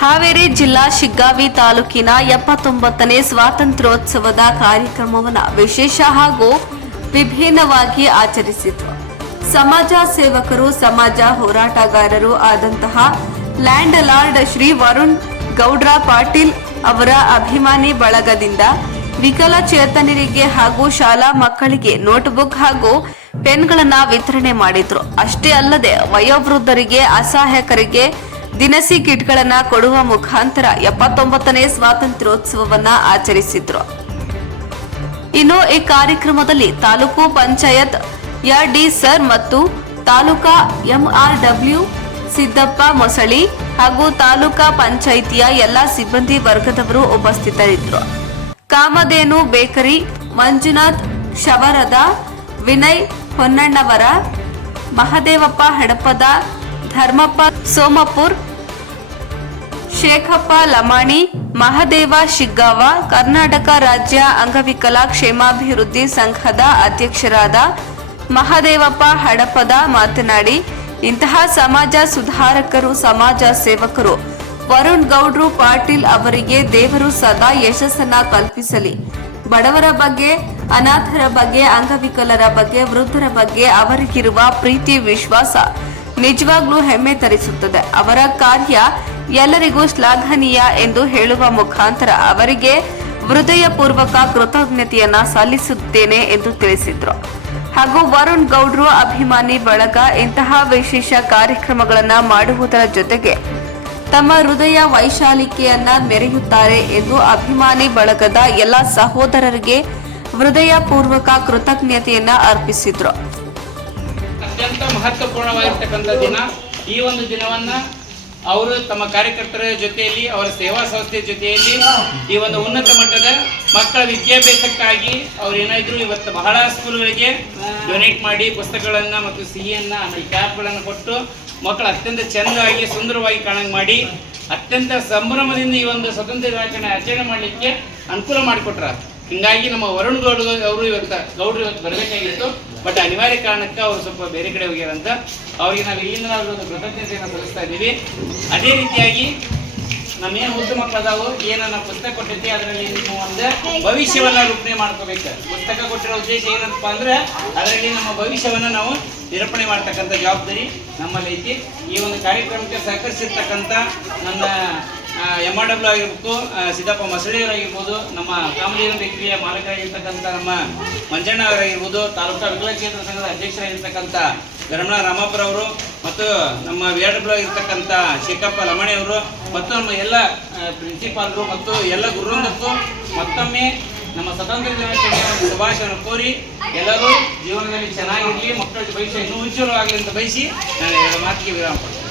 ಹಾವೇರಿ ಜಿಲ್ಲಾ ಶಿಗ್ಗಾವಿ ತಾಲೂಕಿನ 79ನೇ ಸ್ವಾತಂತ್ರ್ಯೋತ್ಸವದ ಕಾರ್ಯಕ್ರಮವನ್ನು ವಿಶೇಷ ಹಾಗೂ ವಿಭಿನ್ನವಾಗಿ ಆಚರಿಸಿತು. ಸಮಾಜ ಸೇವಕರು, ಸಮಾಜ ಹೋರಾಟಗಾರರು ಆದಂತಹ ಲ್ಯಾಂಡ್ ಲಾರ್ಡ್ ಶ್ರೀ ವರುಣ್ ಗೌಡ್ರ ಪಾಟೀಲ್ ಅವರ ಅಭಿಮಾನಿ ಬಳಗದಿಂದ ವಿಕಲಚೇತನರಿಗೆ ಹಾಗೂ ಶಾಲಾ ಮಕ್ಕಳಿಗೆ ನೋಟ್ಬುಕ್ ಹಾಗೂ ಪೆನ್ಗಳನ್ನು ವಿತರಣೆ ಮಾಡಿದ್ರು. ಅಷ್ಟೇ ಅಲ್ಲದೆ ವಯೋವೃದ್ಧರಿಗೆ, ಅಸಹಾಯಕರಿಗೆ ದಿನಸಿ ಕಿಟ್ಗಳನ್ನ ಕೊಡುವ ಮುಖಾಂತರ 79ನೇ ಸ್ವಾತಂತ್ರ್ಯೋತ್ಸವವನ್ನ ಆಚರಿಸಿದ್ರು. ಇನ್ನು ಈ ಕಾರ್ಯಕ್ರಮದಲ್ಲಿ ತಾಲೂಕು ಪಂಚಾಯತ್ ಡಿ ಸರ್ ಮತ್ತು ತಾಲೂಕಾ MRW ಸಿದ್ದಪ್ಪ ಮೊಸಳಿ ಹಾಗೂ ತಾಲೂಕಾ ಪಂಚಾಯಿತಿಯ ಎಲ್ಲಾ ಸಿಬ್ಬಂದಿ ವರ್ಗದವರು ಉಪಸ್ಥಿತರಿದ್ದರು. ಕಾಮಧೇನು ಬೇಕರಿ, ಮಂಜುನಾಥ್ ಶವರದ, ವಿನಯ್ ಹೊನ್ನಣ್ಣವರ, ಮಹದೇವಪ್ಪ ಹಡಪದ, ಧರ್ಮಪ್ಪ ಸೋಮಪುರ್, ಶೇಖಪ್ಪ ಲಮಾಣಿ, ಮಹದೇವ ಶಿಗ್ಗಾವ, ಕರ್ನಾಟಕ ರಾಜ್ಯ ಅಂಗವಿಕಲ ಕ್ಷೇಮಾಭಿವೃದ್ಧಿ ಸಂಘದ ಅಧ್ಯಕ್ಷರಾದ ಮಹದೇವಪ್ಪ ಹಡಪದ ಮಾತನಾಡಿ, ಇಂತಹ ಸಮಾಜ ಸುಧಾರಕರು, ಸಮಾಜ ಸೇವಕರು ವರುಣ್ ಗೌಡ್ರು ಪಾಟೀಲ್ ಅವರಿಗೆ ದೇವರು ಸದಾ ಯಶಸ್ಸನ್ನ ಕಲ್ಪಿಸಲಿ. ಬಡವರ ಬಗ್ಗೆ, ಅನಾಥರ ಬಗ್ಗೆ, ಅಂಗವಿಕಲರ ಬಗ್ಗೆ, ವೃದ್ಧರ ಬಗ್ಗೆ ಅವರಿಗಿರುವ ಪ್ರೀತಿ, ವಿಶ್ವಾಸ ನಿಜವಾಗ್ಲೂ ಹೆಮ್ಮೆ ತರಿಸುತ್ತದೆ. ಅವರ ಕಾರ್ಯ ಎಲ್ಲರಿಗೂ ಶ್ಲಾಘನೀಯ ಎಂದು ಹೇಳುವ ಮುಖಾಂತರ ಅವರಿಗೆ ಹೃದಯಪೂರ್ವಕ ಕೃತಜ್ಞತೆಯನ್ನ ಸಲ್ಲಿಸುತ್ತೇನೆ ಎಂದು ತಿಳಿಸಿದ್ರು. ಹಾಗೂ ವರುಣ್ ಗೌಡ್ರು ಅಭಿಮಾನಿ ಬಳಗ ಇಂತಹ ವಿಶೇಷ ಕಾರ್ಯಕ್ರಮಗಳನ್ನ ಮಾಡುವುದರ ಜೊತೆಗೆ ತಮ್ಮ ಹೃದಯ ವೈಶಾಲಿಕೆಯನ್ನ ಮೆರೆಯುತ್ತಾರೆ ಎಂದು ಅಭಿಮಾನಿ ಬಳಗದ ಎಲ್ಲ ಸಹೋದರರಿಗೆ ಹೃದಯಪೂರ್ವಕ ಕೃತಜ್ಞತೆಯನ್ನ ಅರ್ಪಿಸಿದ್ರು. ಅತ್ಯಂತ ಮಹತ್ವಪೂರ್ಣವಾಗಿರ್ತಕ್ಕಂಥ ದಿನ. ಈ ಒಂದು ದಿನವನ್ನ ಅವರು ತಮ್ಮ ಕಾರ್ಯಕರ್ತರ ಜೊತೆಯಲ್ಲಿ, ಅವರ ಸೇವಾ ಸಂಸ್ಥೆ ಜೊತೆಯಲ್ಲಿ ಈ ಒಂದು ಉನ್ನತ ಮಟ್ಟದ ಮಕ್ಕಳ ವಿದ್ಯಾಭ್ಯಾಸಕ್ಕಾಗಿ ಅವ್ರು ಏನಾದ್ರು ಇವತ್ತು ಬಹಳ ಸ್ಕೂಲ್ಗಳಿಗೆ ಡೊನೇಟ್ ಮಾಡಿ ಪುಸ್ತಕಗಳನ್ನ ಮತ್ತು ಸಿಹಿಯನ್ನ, ಆಮೇಲೆ ಕ್ಯಾಪ್ಗಳನ್ನು ಕೊಟ್ಟು ಮಕ್ಕಳು ಅತ್ಯಂತ ಚಂದವಾಗಿ, ಸುಂದರವಾಗಿ ಕಾಣಂಗೆ ಮಾಡಿ ಅತ್ಯಂತ ಸಂಭ್ರಮದಿಂದ ಈ ಒಂದು ಸ್ವತಂತ್ರ ದಿನಾಚರಣೆ ಆಚರಣೆ ಮಾಡಲಿಕ್ಕೆ ಅನುಕೂಲ ಮಾಡಿಕೊಟ್ರ. ಹಿಂಗಾಗಿ ನಮ್ಮ ವರುಣ್ ಗೌಡ್ರು ಗೌಡ್ರು ಇವತ್ತು ಬರಬೇಕಾಗಿತ್ತು. ಬಟ್ ಅನಿವಾರ್ಯ ಕಾರಣಕ್ಕೆ ಅವರು ಸ್ವಲ್ಪ ಬೇರೆ ಕಡೆ ಹೋಗ್ಯಾರಂತ ಅವ್ರಿಗೆ ನಾವು ಇಲ್ಲಿಂದ ಒಂದು ಕೃತಜ್ಞತೆಯನ್ನು ಸಲ್ಲಿಸ್ತಾ ಇದ್ದೀವಿ. ಅದೇ ರೀತಿಯಾಗಿ ನಮ್ಮೇನು ಹುಟ್ಟು ಮಕ್ಕಳದಾವು, ಏನನ್ನ ಪುಸ್ತಕ ಕೊಟ್ಟಿದ್ದೆ ಅದರಲ್ಲಿ ನಿಮ್ಮ ಒಂದು ಭವಿಷ್ಯವನ್ನ ರೂಪಣೆ ಮಾಡ್ಕೋಬೇಕು. ಪುಸ್ತಕ ಕೊಟ್ಟಿರೋ ಉದ್ದೇಶ ಏನಪ್ಪ ಅಂದ್ರೆ ಅದರಲ್ಲಿ ನಮ್ಮ ಭವಿಷ್ಯವನ್ನ ನಾವು ನಿರೂಪಣೆ ಮಾಡ್ತಕ್ಕಂಥ ಜವಾಬ್ದಾರಿ ನಮ್ಮಲ್ಲಿ ಐತಿ. ಈ ಒಂದು ಕಾರ್ಯಕ್ರಮಕ್ಕೆ ಸಹಕರಿಸಿರ್ತಕ್ಕಂಥ ನನ್ನ MRW ಆಗಿರ್ಬೇಕು, ಸಿದ್ದಪ್ಪ ಮೊಸಳಿಯವರಾಗಿರ್ಬೋದು, ನಮ್ಮ ಕಾಮಧೇನು ಬೇಕರಿಯ ಮಾಲಕರಾಗಿರ್ತಕ್ಕಂಥ ನಮ್ಮ ಮಂಜಣ್ಣ ಅವರಾಗಿರ್ಬೋದು, ತಾಲೂಕಾ ವಿಕಲಚೇತನ ಸಂಘದ ಅಧ್ಯಕ್ಷರಾಗಿರ್ತಕ್ಕಂಥ ಧರ್ಮಣ ರಾಮಪ್ಪರವರು, ಮತ್ತು ನಮ್ಮ VRW ಆಗಿರ್ತಕ್ಕಂಥ ಶೇಖಪ್ಪ ಲಮಾಣಿ ಅವರು, ಮತ್ತು ನಮ್ಮ ಎಲ್ಲ ಪ್ರಿನ್ಸಿಪಾಲರು ಮತ್ತು ಎಲ್ಲ ಗುರುವೃಂದಕ್ಕೂ ಮತ್ತೊಮ್ಮೆ ನಮ್ಮ ಸ್ವತಂತ್ರ ದಿನಾಚರಣೆಯ ಶುಭಾಶಯವನ್ನು ಕೋರಿ ಎಲ್ಲರೂ ಜೀವನದಲ್ಲಿ ಚೆನ್ನಾಗಿರಲಿ, ಮಕ್ಕಳ ಭವಿಷ್ಯ ಇನ್ನೂ ಉಜ್ವಲವಾಗಲಿ ಅಂತ ಬಯಸಿ ನಾನು ಎರಡು ಮಾತಿಗೆ ವಿರಾಮ ಕೊಡ್ತೀನಿ.